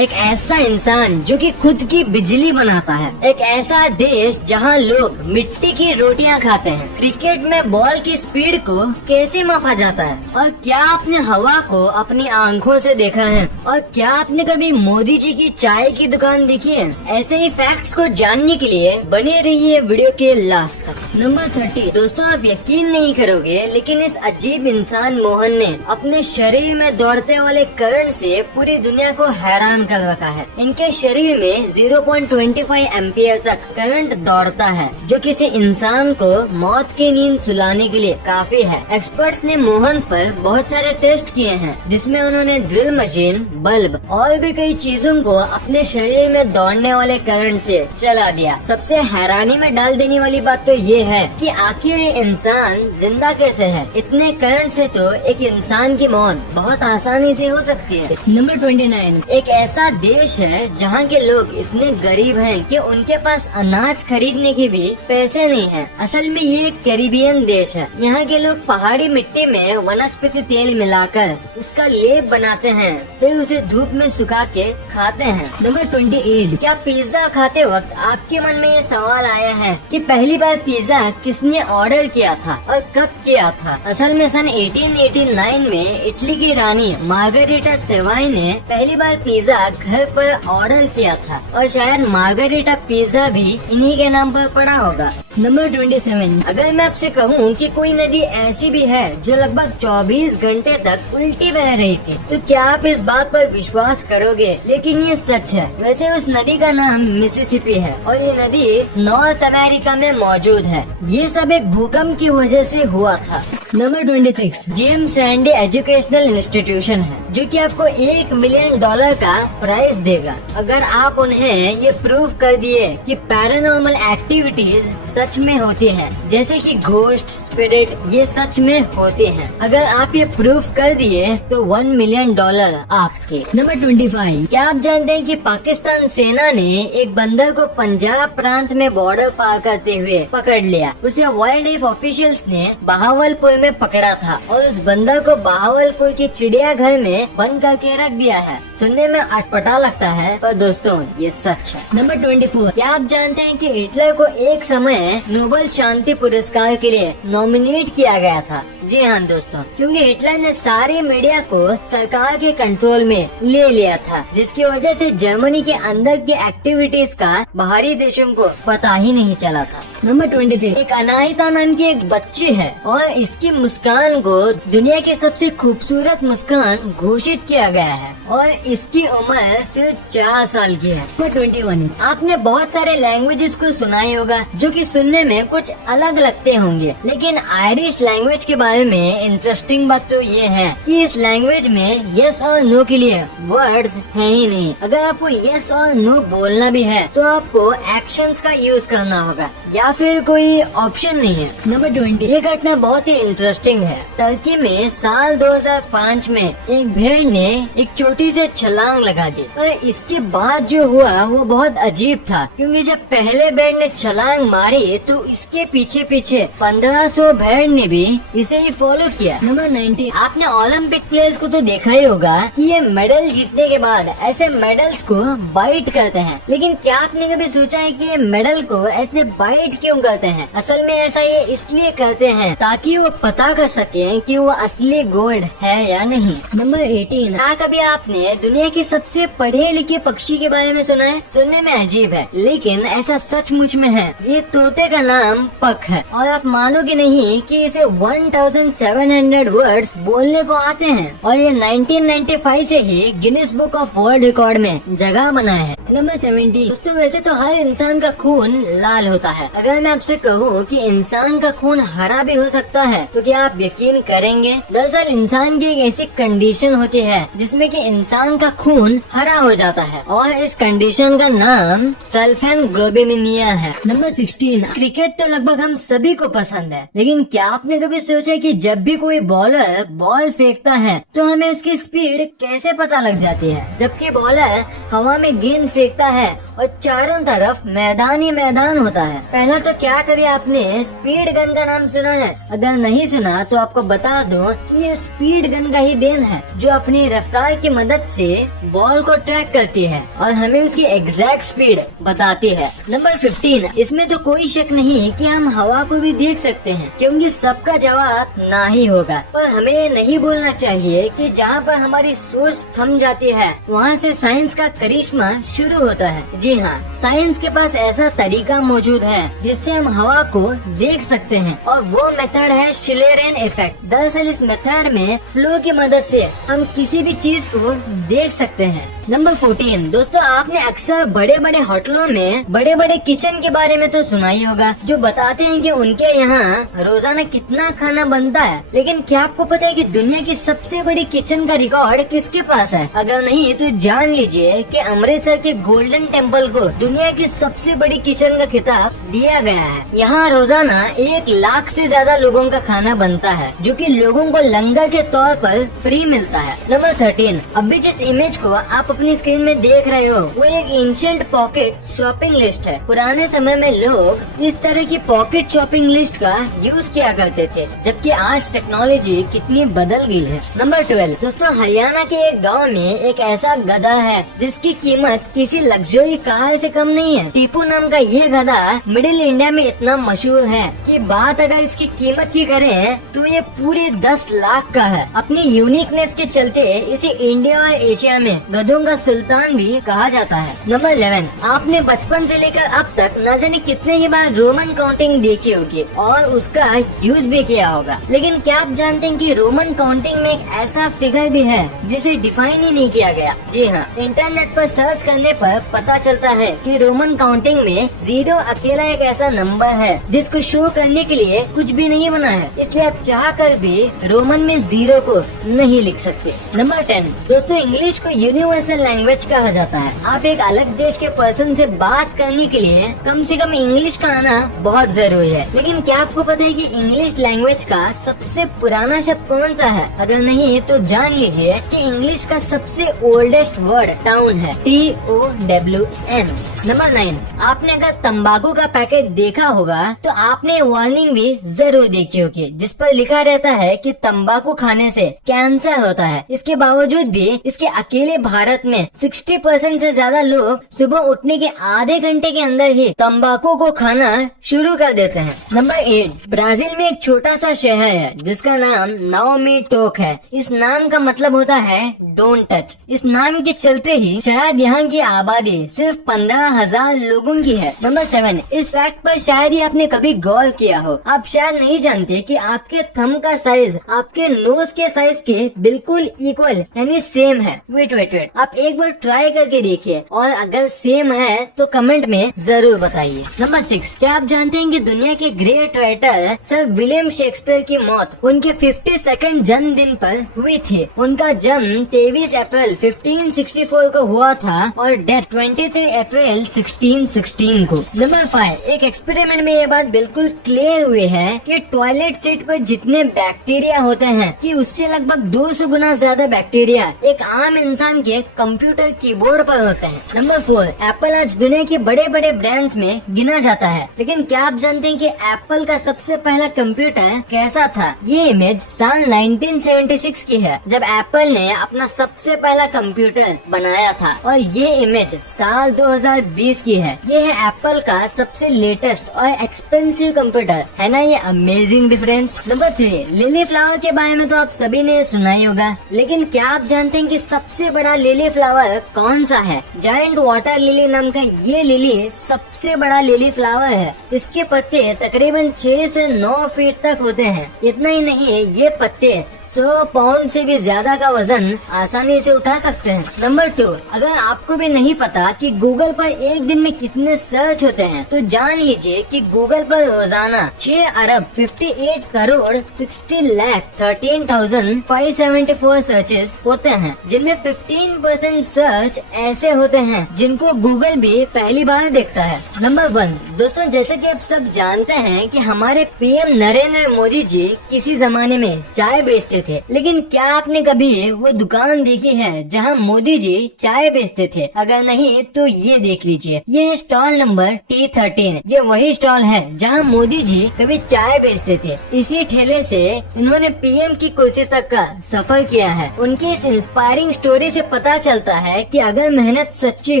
एक ऐसा इंसान जो कि खुद की बिजली बनाता है। एक ऐसा देश जहां लोग मिट्टी की रोटियां खाते हैं। क्रिकेट में बॉल की स्पीड को कैसे मापा जाता है? और क्या आपने हवा को अपनी आंखों से देखा है? और क्या आपने कभी मोदी जी की चाय की दुकान देखी है? ऐसे ही फैक्ट्स को जानने के लिए बने रहिए वीडियो के लास्ट तक। नंबर 30। दोस्तों, आप यकीन नहीं करोगे, लेकिन इस अजीब इंसान मोहन ने अपने शरीर में दौड़ते वाले करंट से पूरी दुनिया को हैरान कर रखा है। इनके शरीर में 0.25 एम्पियर तक करंट दौड़ता है, जो किसी इंसान को मौत की नींद सुलाने के लिए काफी है। एक्सपर्ट्स ने मोहन पर बहुत सारे टेस्ट किए हैं, जिसमें उन्होंने ड्रिल मशीन, बल्ब और भी कई चीजों को अपने शरीर में दौड़ने वाले करंट से चला दिया। सबसे हैरानी में डाल देने वाली बात तो ये है कि आखिर ये इंसान जिंदा कैसे है? इतने करंट से तो एक इंसान की मौत बहुत आसानी से हो सकती है। नंबर 29। एक ऐसा देश है जहाँ के लोग इतने गरीब हैं कि उनके पास अनाज खरीदने के भी पैसे नहीं हैं। असल में ये एक कैरिबियन देश है। यहाँ के लोग पहाड़ी मिट्टी में वनस्पति तेल मिलाकर उसका लेप बनाते हैं, फिर उसे धूप में सुखा के खाते हैं। नंबर 28। क्या पिज्जा खाते वक्त आपके मन में ये सवाल आया है कि पहली बार पिज्जा किसने ऑर्डर किया था और कब किया था? असल में सन 1889 में इटली की रानी मार्गरेटा सेवाई ने पहली बार पिज्जा घर पर ऑर्डर किया था, और शायद मार्गरेटा पिज्जा भी इन्हीं के नाम पर पड़ा होगा। नंबर 27। अगर मैं आपसे कहूँ कि कोई नदी ऐसी भी है जो लगभग 24 घंटे तक उल्टी बह रही थी, तो क्या आप इस बात पर विश्वास करोगे? लेकिन ये सच है। वैसे उस नदी का नाम मिसिसिपी है और ये नदी नॉर्थ अमेरिका में मौजूद है। ये सब एक भूकंप की वजह से हुआ था। Number 26। James Randy educational institution है, जो कि आपको $1 मिलियन का प्राइज देगा अगर आप उन्हें ये प्रूव कर दिए कि पैरानॉर्मल एक्टिविटीज सच में होती हैं, जैसे कि घोस्ट, स्पिरिट, ये सच में होती हैं। अगर आप ये प्रूफ कर दिए तो $1 मिलियन आपके। नंबर 25। क्या आप जानते हैं कि पाकिस्तान सेना ने एक बंदर को पंजाब प्रांत में बॉर्डर पार करते हुए पकड़ लिया? उसे वाइल्ड लाइफ ऑफिशियल्स ने बहावलपुर में पकड़ा था और उस बंदर को बहावलपुर के चिड़ियाघर में बंद करके रख दिया है। सुनने में अटपटा लगता है, पर दोस्तों ये सच है। नंबर 24। क्या आप जानते हैं कि हिटलर को एक समय नोबेल शांति पुरस्कार के लिए नॉमिनेट किया गया था? जी हाँ दोस्तों, क्योंकि हिटलर ने सारी मीडिया को सरकार के कंट्रोल में ले लिया था, जिसकी वजह से जर्मनी के अंदर की एक्टिविटीज का बाहरी देशों को पता ही नहीं चला था। नंबर 23। एक अनाहिता नाम की एक बच्ची है और इसकी मुस्कान को दुनिया की सबसे खूबसूरत मुस्कान घोषित किया गया है और इसकी उम्र सिर्फ 4 साल की है। नंबर 21। आपने बहुत सारे लैंग्वेजेस को सुना ही होगा जो कि सुनने में कुछ अलग लगते होंगे, लेकिन आयरिश लैंग्वेज के बारे में इंटरेस्टिंग बात तो ये है कि इस लैंग्वेज में यस और नो के लिए वर्ड्स है ही नहीं। अगर आपको यस और नो बोलना भी है तो आपको एक्शंस का यूज करना होगा या फिर कोई ऑप्शन नहीं है। नंबर 20। ये घटना बहुत ही इंटरेस्टिंग है। टर्की में साल 2005 में एक भेड़ ने एक चोटी से छलांग लगा दी, और इसके बाद जो हुआ वो बहुत अजीब था, क्योंकि जब पहले भेड़ ने छलांग मारी तो इसके पीछे पीछे 1500 भेड़ ने भी इसे ही फॉलो किया। नंबर 19। आपने ओलंपिक प्लेयर्स को तो देखा ही होगा कि ये मेडल जीतने के बाद ऐसे मेडल्स को बाइट करते हैं, लेकिन क्या आपने कभी सोचा है कि ये मेडल को ऐसे बाइट क्यों करते हैं? असल में ऐसा ये इसलिए करते हैं ताकि वो पता कर सके कि वो असली गोल्ड है या नहीं। नंबर 18। क्या कभी आपने दुनिया के सबसे पढ़े लिखे पक्षी के बारे में सुना है? सुनने में अजीब है, लेकिन ऐसा सचमुच में है। ये तोते का नाम पक है और आप मानोगे नहीं कि इसे 1700 वर्ड्स बोलने को आते हैं, और ये 1995 से ही Guinness book of world record में जगह बनाया है। नंबर 17। दोस्तों, वैसे तो हर इंसान का खून लाल होता है। अगर मैं आपसे कहूँ कि इंसान का खून हरा भी हो सकता है तो क्या आप यकीन करेंगे? दरअसल इंसान की एक ऐसी कंडीशन होती है जिसमें कि इंसान का खून हरा हो जाता है, और इस कंडीशन का नाम सल्फेनग्लोबिनिमिया है। नंबर 16। क्रिकेट तो लगभग हम सभी को पसंद है, लेकिन क्या आपने कभी सोचा कि जब भी कोई बॉलर बॉल फेंकता है तो हमें उसकी स्पीड कैसे पता लग जाती है, जबकि बॉलर हवा में गेंद फेंकता है और चारों तरफ मैदान ही मैदान होता है। पहला तो क्या कभी आपने स्पीड गन का नाम सुना है? अगर नहीं सुना तो आपको बता दो कि ये स्पीड गन का ही देन है, जो अपनी रफ्तार की मदद से बॉल को ट्रैक करती है और हमें उसकी एग्जैक्ट स्पीड बताती है। नंबर 15, इसमें तो कोई शक नहीं कि हम हवा को भी देख सकते हैं, क्योंकि सबका जवाब ना ही होगा। पर हमें ये नहीं बोलना चाहिए कि जहाँ पर हमारी सोच थम जाती है वहाँ से साइंस का करिश्मा शुरू होता है। जी हाँ, साइंस के पास ऐसा तरीका मौजूद है जिससे हम हवा को देख सकते हैं, और वो मेथड है शिलेरेन इफेक्ट। दरअसल इस मेथड में फ्लो की मदद से हम किसी भी चीज को देख सकते हैं। नंबर 14, दोस्तों आपने अक्सर बड़े बड़े होटलों में बड़े बड़े किचन के बारे में तो सुना ही होगा, जो बताते हैं कि उनके यहाँ रोजाना कितना खाना बनता है। लेकिन क्या आपको पता है कि दुनिया की सबसे बड़ी किचन का रिकॉर्ड किसके पास है? अगर नहीं तो जान लीजिए कि अमृतसर के गोल्डन टेम्पल को दुनिया की सबसे बड़ी किचन का खिताब दिया गया है। यहाँ रोजाना 1 लाख से ज्यादा लोगों का खाना बनता है, जो कि लोगों को लंगर के तौर पर फ्री मिलता है। नंबर 13, अभी जिस इमेज को आप अपनी स्क्रीन में देख रहे हो वो एक एंशिएंट पॉकेट शॉपिंग लिस्ट है। पुराने समय में लोग इस तरह की पॉकेट शॉपिंग लिस्ट का यूज किया करते थे, जबकि आज टेक्नोलॉजी कितनी बदल गई है। नंबर 12, दोस्तों हरियाणा के एक गांव में एक ऐसा गधा है जिसकी कीमत किसी लग्जरी कार से कम नहीं है। टीपू नाम का ये गधा मिडिल इंडिया में इतना मशहूर है कि बात अगर इसकी कीमत की करें तो ये पूरे 10 लाख का है। अपनी यूनिकनेस के चलते इसे इंडिया और एशिया में गधों का सुल्तान भी कहा जाता है। नंबर 11, आपने बचपन से लेकर अब तक न जाने कितने ही बार रोमन काउंटिंग देखी होगी और उसका यूज भी किया होगा, लेकिन क्या आप जानते हैं कि रोमन काउंटिंग में एक ऐसा फिगर भी है जिसे डिफाइन ही नहीं किया गया? जी हाँ, इंटरनेट पर सर्च करने पर पता चलता है कि रोमन काउंटिंग में 0 अकेला एक ऐसा नंबर है जिसको शो करने के लिए कुछ भी नहीं बना है, इसलिए आप चाह कर भी रोमन में 0 को नहीं लिख सकते। नंबर 10, दोस्तों इंग्लिश को यूनिवर्सल लैंग्वेज कहा जाता है। आप एक अलग देश के पर्सन से बात करने के लिए कम से कम इंग्लिश का आना बहुत जरूरी है। लेकिन क्या आपको पता है कि इंग्लिश लैंग्वेज का सबसे पुराना शब्द कौन सा है? अगर नहीं तो जान लीजिए कि इंग्लिश का सबसे ओल्डेस्ट वर्ड टाउन है, TOWN। नंबर 9, आपने अगर तंबाकू का पैकेट देखा होगा तो आपने वार्निंग भी जरूर देखी होगी, जिस पर लिखा रहता है कि तंबाकू खाने से कैंसर होता है। इसके बावजूद भी इसके अकेले भारत में 60% से ज्यादा लोग सुबह उठने के आधे घंटे के अंदर ही तंबाकू को खाना शुरू कर देते हैं। नंबर 8, ब्राजील में एक छोटा सा शहर है जिसका नाम नाओमी टोक है। इस नाम का मतलब होता है डोंट टच। इस नाम के चलते ही शायद यहाँ की आबादी सिर्फ 15,000 लोगों की है। नंबर 7, इस फैक्ट पर शायद ही आपने कभी गौर किया हो। आप शायद नहीं जानते कि आपके थंब का साइज आपके नोज के साइज के बिल्कुल इक्वल यानी सेम है। वेट, आप एक बार ट्राई करके देखिए और अगर सेम है तो कमेंट में जरूर बताइए। नंबर 6, क्या आप जानते हैं कि दुनिया के great writer sir William Shakespeare की मौत उनके 52nd जन्मदिन पर हुई थी। उनका जन्म 23 अप्रैल 1564 को हुआ था और डेथ 23 अप्रैल 1616 को। नंबर 5, एक एक्सपेरिमेंट में ये बात बिल्कुल क्लियर हुई है कि टॉयलेट सीट पर जितने बैक्टीरिया होते हैं कि उससे लगभग 200 गुना ज्यादा बैक्टीरिया एक आम इंसान के कंप्यूटर कीबोर्ड पर होते हैं। नंबर 4, एप्पल आज दुनिया के बड़े बड़े ब्रांड्स में गिना जाता है, लेकिन क्या आप जानते हैं कि एप्पल का सबसे पहला कंप्यूटर कैसा था? ये इमेज साल 1976 की है, जब एप्पल ने अपना सबसे पहला कंप्यूटर बनाया था, और ये इमेज साल 2020 की है। ये है एप्पल का सबसे लेटेस्ट और एक्सपेंसिव कंप्यूटर, है ना ये amazing difference. Number 3, lily flower के बारे में तो आप सभी ने सुना ही होगा, लेकिन क्या आप जानते हैं कि सबसे बड़ा लिली फ्लावर कौन सा है? जायंट वाटर लिली नाम का ये लिली सबसे बड़ा लिली फ्लावर है। इसके पत्ते तकरीबन 6 से 9 फीट तक होते हैं। इतना ही नहीं, ये पत्ते 100 पाउंड से भी ज्यादा का वजन आसानी से उठा सकते हैं। नंबर 2, अगर आपको भी नहीं पता कि गूगल पर एक दिन में कितने सर्च होते हैं, तो जान लीजिए कि गूगल पर रोजाना 6 अरब 58 करोड़ 60 लाख 13,574 सर्चेस होते हैं, जिनमें 15% सर्च ऐसे होते हैं जिनको गूगल भी पहली बार देखता है। नंबर 1, दोस्तों जैसे कि आप सब जानते हैं कि हमारे पीएम नरेंद्र मोदी जी किसी जमाने में चाय बेचते थे, लेकिन क्या आपने कभी वो दुकान देखी है जहां मोदी जी चाय बेचते थे? अगर नहीं तो ये देख लीजिए, ये है स्टॉल नंबर T13। ये वही स्टॉल है जहां मोदी जी कभी चाय बेचते थे। इसी ठेले से इन्होंने पीएम की कुर्सी तक का सफर किया है। उनकी इस इंस्पायरिंग स्टोरी से पता चलता है कि अगर मेहनत सच्ची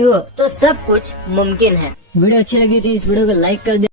हो तो सब कुछ मुमकिन है। वीडियो अच्छी लगी तो इस वीडियो को लाइक कर दे।